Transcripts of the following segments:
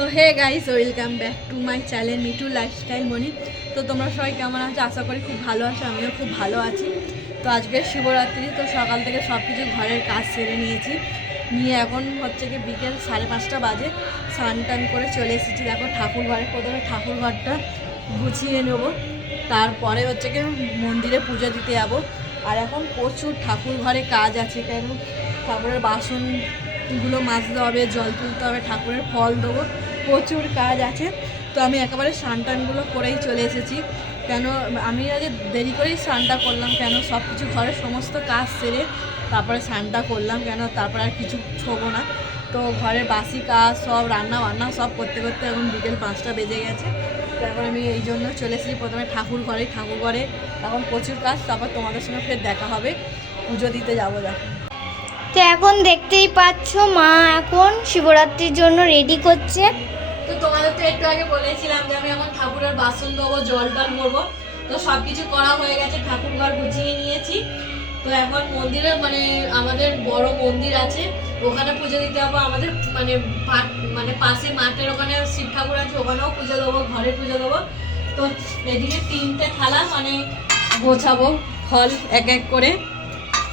তো hey guys, welcome back to my channel Mitu lifestyle Moni. তো তোমরা সবাই কেমন আছো? আশা করি খুব ভালো আছো, আমিও খুব ভালো আছি। তো আজকে শিবরাত্রি, তো সকাল থেকে সব কিছু ঘরের কাজ সেরে নিয়েছি। নিয়ে এখন হচ্ছে কি বিকেল 5:30 বাজে, স্নান টান করে চলে এসেছি। দেখো ঠাকুর ঘরে, প্রথমে ঠাকুর ঘরটা গুছিয়ে নেবো, তারপরে হচ্ছে কি মন্দিরে পুজো দিতে যাবো। আর এখন প্রচুর ঠাকুর ঘরে কাজ আছে, কেন ঠাকুরের বাসনগুলো মাজতে হবে, জল তুলতে হবে, ঠাকুরের ফল দেবো, প্রচুর কাজ আছে। তো আমি একেবারে স্নান-টানগুলো করেই চলে এসেছি। কেন আমি আজ দেরি করেই স্নানটা করলাম, কেন সব কিছু ঘরের সমস্ত কাজ সেরে তারপরে স্নানটা করলাম, কেন তারপরে আর কিছু ছোবো না। তো ঘরের বাসি কাজ সব রান্না বান্না সব করতে করতে এখন বিকেল 5টা বেজে গেছে। তো এখন আমি এই জন্য চলে এসেছি প্রথমে ঠাকুর ঘরে এখন প্রচুর কাজ, তারপর তোমাদের সঙ্গে ফের দেখা হবে, পুজো দিতে যাবো। দেখো তো এখন দেখতেই পাচ্ছ মা এখন শিবরাত্রির জন্য রেডি করছে। তো তোমাদের তো একটু আগে বলেছিলাম যে আমি এখন ঠাকুরের বাসন দেবো, জল টল করবো। তো সব কিছু করা হয়ে গেছে, ঠাকুর ঘর গুছিয়ে নিয়েছি। তো এখন মন্দিরে আমাদের বড় মন্দির আছে, ওখানে পুজো দিতে হবে। আমাদের পাশে মাঠের ওখানে শিব ঠাকুর আছে, ওখানেও পুজো দেবো, ঘরে পুজো দেবো। তো এদিকে 3টে থালা গোছাবো ফল এক এক করে।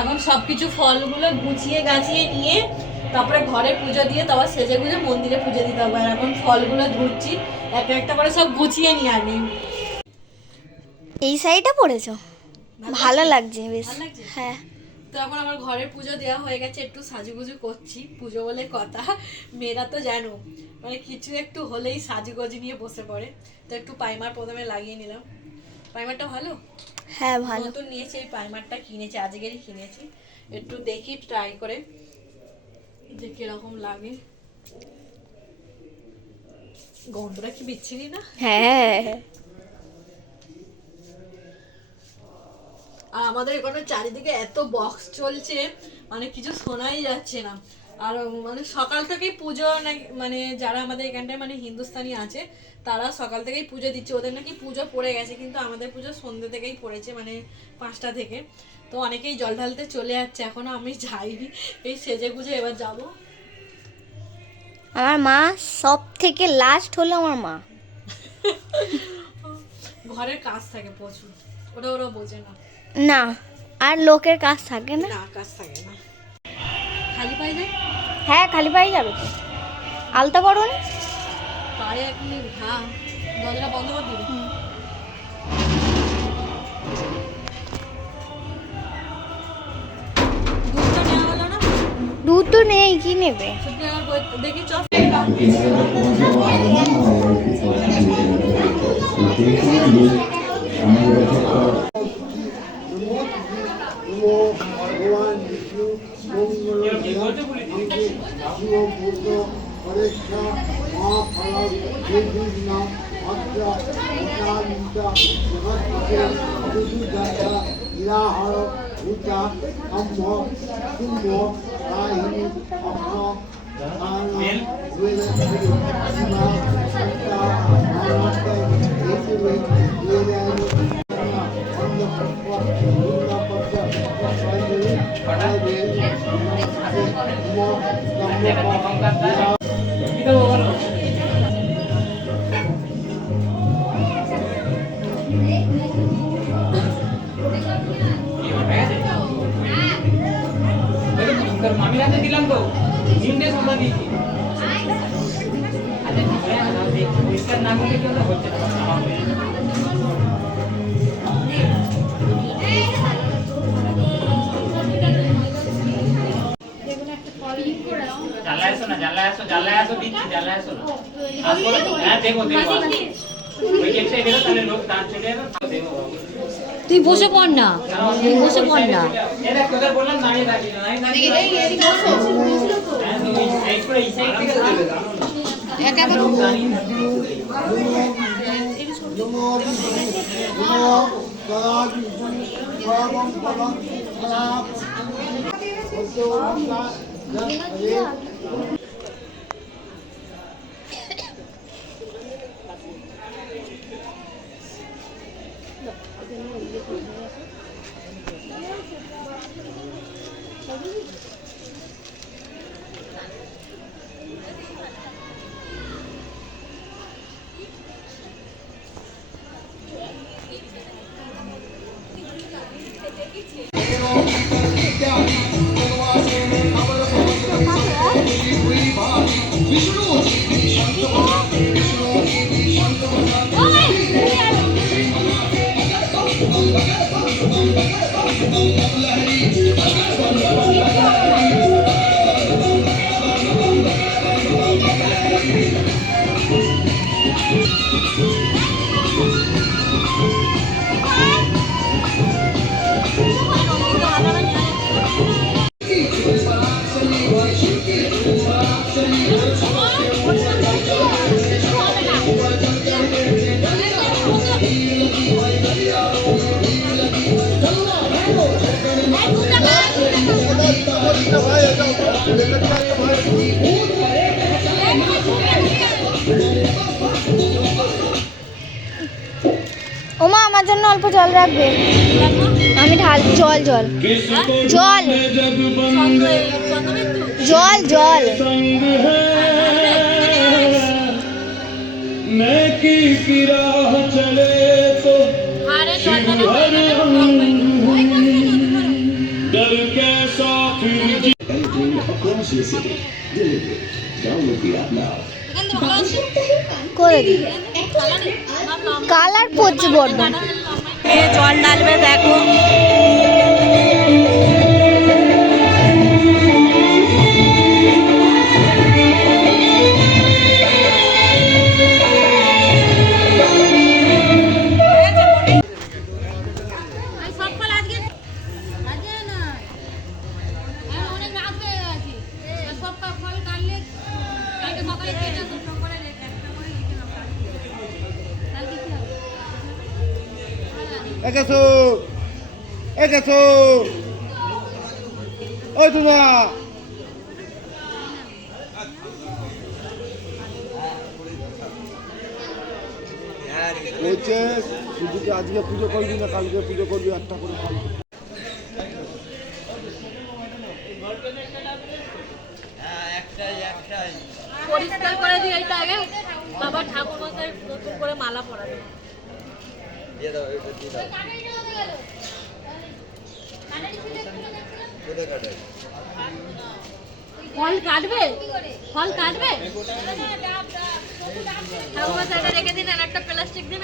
এখন সব কিছু ফলগুলো গুছিয়ে গাছিয়ে নিয়ে তারপরে ঘরে পুজো দিয়ে তারপর সেজে গুজে মন্দিরে পুজো দিতে হবে। আর এখন ফলগুলো ধুচ্ছি, একটা করে সব গুছিয়ে নিয়ে আনি। এই শাড়িটা পরেছো, ভালো লাগছে বেশ। হ্যাঁ, তো এখন আমার ঘরের পুজো দেওয়া হয়ে গেছে, একটু সাজুগুজু করছি। পুজো বলে কথা, মেয়েরা তো জানো কিছু একটু হলেই সাজুগুজু নিয়ে বসে পড়ে। তো একটু প্রাইমার প্রথমে লাগিয়ে নিলাম। প্রাইমারটা ভালো, হ্যাঁ ভালো। নতুন নিয়েছি এই প্রাইমারটা, কিনেছি আজকেরই কিনেছি। একটু দেখি ট্রাই করে যে কিরকম লাগে। গন্ধটা কি বিচ্ছিরি না? হ্যাঁ, আর আমাদের এখানে চারিদিকে এত বক্স চলছে, কিছু শোনাই যাচ্ছে না। আর সকাল থেকেই পুজো যারা আমাদের এখানটায় হিন্দুস্তানি আছে, তারা সকাল থেকেই পুজো দিচ্ছে। ওদের নাকি পুজো পড়ে গেছে, কিন্তু আমাদের পুজো সন্ধ্যে থেকেই পড়েছে, 5টা থেকে। তো অনেকেই জল ঢালতে চলে যাচ্ছে, এখনো আমি যাইনি। এই সেজে গুজে এবার যাব। আমার মা সব থেকে লাস্ট হলো আমার মা। ঘরের কাজ থাকে প্রচুর, ওরা বোঝে না। না, আর লোকের কাজ থাকে না। না, কাজ থাকে না, খালি পাই যায়। হ্যাঁ, খালি পাই যাবে তো। আলতা পরো না পায়ে এখন ঘা, দরজাটা বন্ধ করে দিবি। দুধটা নেওয়া হলো না? দুধ তো নেই, কি নেবে? দেখি চল। মামির হাতে দিলাম তো, তিনটে সোনা দিয়েছি। পরিষ্কার না করলে কেউ হচ্ছে না। জ্বালায় আসো দিচ্ছি, জ্বালায় আসো না। হ্যাঁ দেখো ওই গেটটাই বেরো, তাহলে লোক তার চলে যাবে। তুই বসে পড় না, তুই বসে পড় না। তোদের বললাম দাঁড়িয়ে থাকি না, এই করে এই সাইড থেকে ওমা আমার জন্য অল্প জল রাখবে, আমি ঢাল। জল জল জল জল জল। করে দিই, কালার পড়ছে বড্ড। জল ঢালবে দেখো। একেছো একেছো ওই তোমরা বলছে শুধু আজকে পুজো করবি না কালকে পুজো করবি, একটা করে খাবি। পরিষ্কার করে দিই এইটা আগে, বাবা ঠাকুর মশাই নতুন করে মালা পরাবে। ফল কাটবে, ফল কাটবে। ঠাকুর মশাইটা রেখে দিন, আর একটা প্লাস্টিক দিন।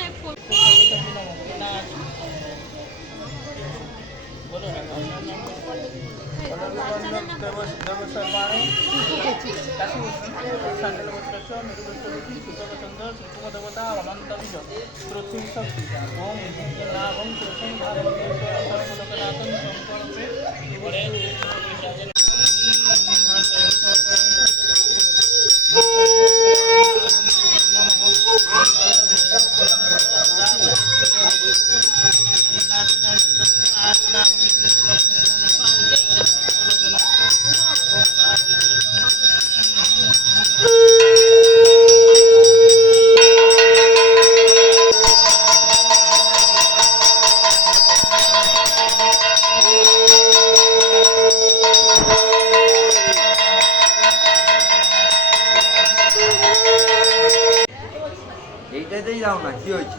এইটাতেই যাও না, কি হয়েছে?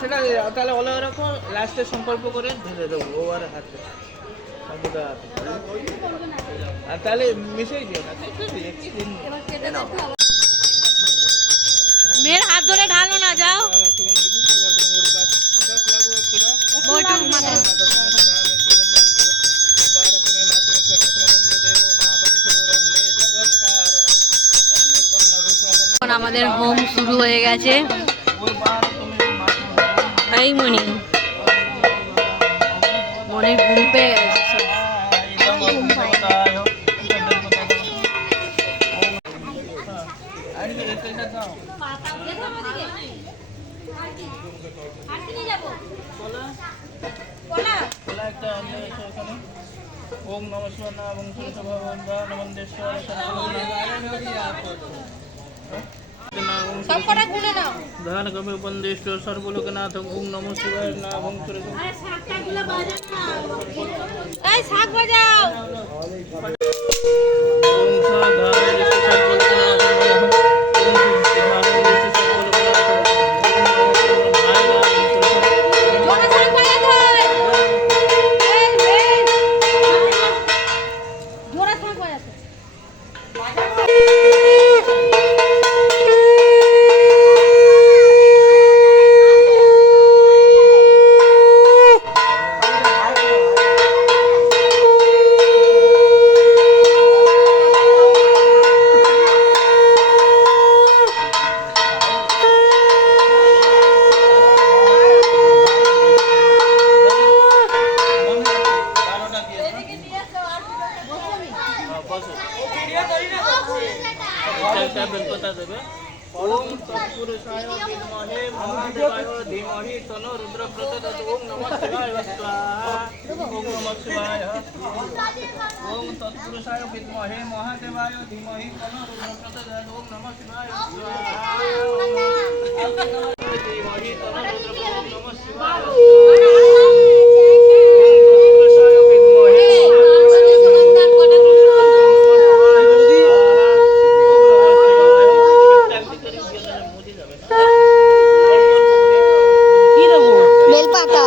সেটা তাহলে ওলা ওরকম লাস্টে সংকল্প করে ঢেলে দেবো ও আর হাতে সম্পূর্ণ হাতে, আর তাহলে মিশিয়ে দিও না। মেয়ের হাত ধরে ঢালো না, যাও। বইটুক মাথায়। এখন আমাদের হোম শুরু হয়ে গেছে। এই মনি, মনে ঘুম পেয়ে গেছে। ওম নমঃ শিবায় নমঃ নমন্দেশ্বর ধান গমে বন্দেশ্বর সর্বলোকনাথ। ওম নমঃ শিবায় নমঃ শাক বাজাও। বসো একটা বেলপাতা দেবে ওম তৎপুরুষায় বিদ্মহে মহাদেবায় ধীমহি তনো রুদ্র প্রচোদয়াৎ ওম নমঃ শিবায় স্বাহা ওম নমঃ শিবায় ওম তৎপুরুষায় বিদ্মহে মহাদেবায় ধীমহি তনো রুদ্র প্রচোদয়াৎ ওম নমঃ শিবায় স্বাহা ধীমহি তনো রুদ্র ওম নমঃ শিবায় বেলপাতা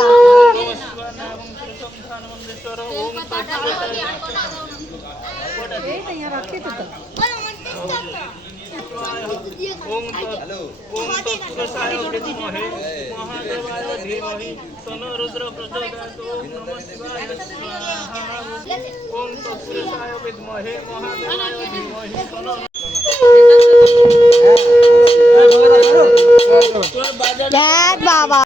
ওম তৎপুরুষায় বিদ্মহে মহাদেবায় ধীমহি তনো রুদ্র প্রচোদয়াৎ ওম নমঃ শিবায় স্বাহা ওম তৎপুরুষায় বিদ্মহে মহাদেবায় ধীমহি তনো দেখ বাবা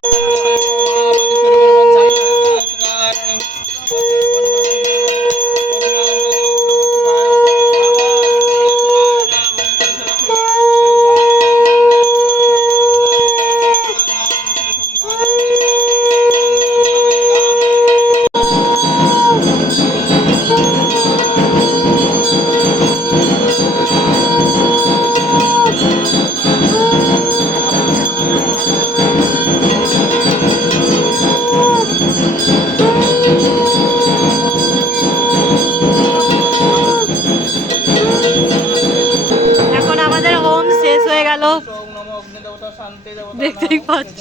এখন আমাদের হোম শেষ হয়ে গেল, ওম নমঃ অগ্নিদেবতা শান্তি দেবতা দেখতেই পাচ্ছ।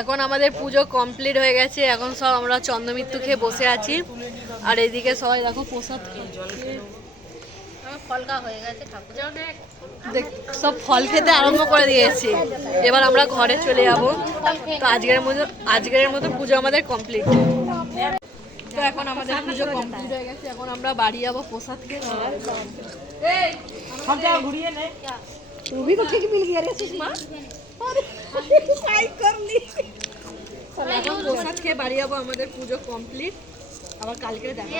এখন আমাদের পুজো কমপ্লিট হয়ে গেছে, এখন সব আমরা চন্দ্রমৃত্যু খেয়ে বসে আছি। আর এদিকে সবাই দেখো প্রসাদ সব ফল খেতে আরম্ভ করে দিয়েছি। এবার আমরা ঘরে চলে যাব। তো আজকের মতো পুজো আমাদের কমপ্লিট। তো এখন আমাদের পুজো কমপ্লিট হয়ে গেছে, এখন আমরা বাড়ি যাবো প্রসাদ খেয়ে। এখন প্রসাদ খেয়ে বাড়ি যাবো, আমাদের পুজো কমপ্লিট। আবার কালকে দেখা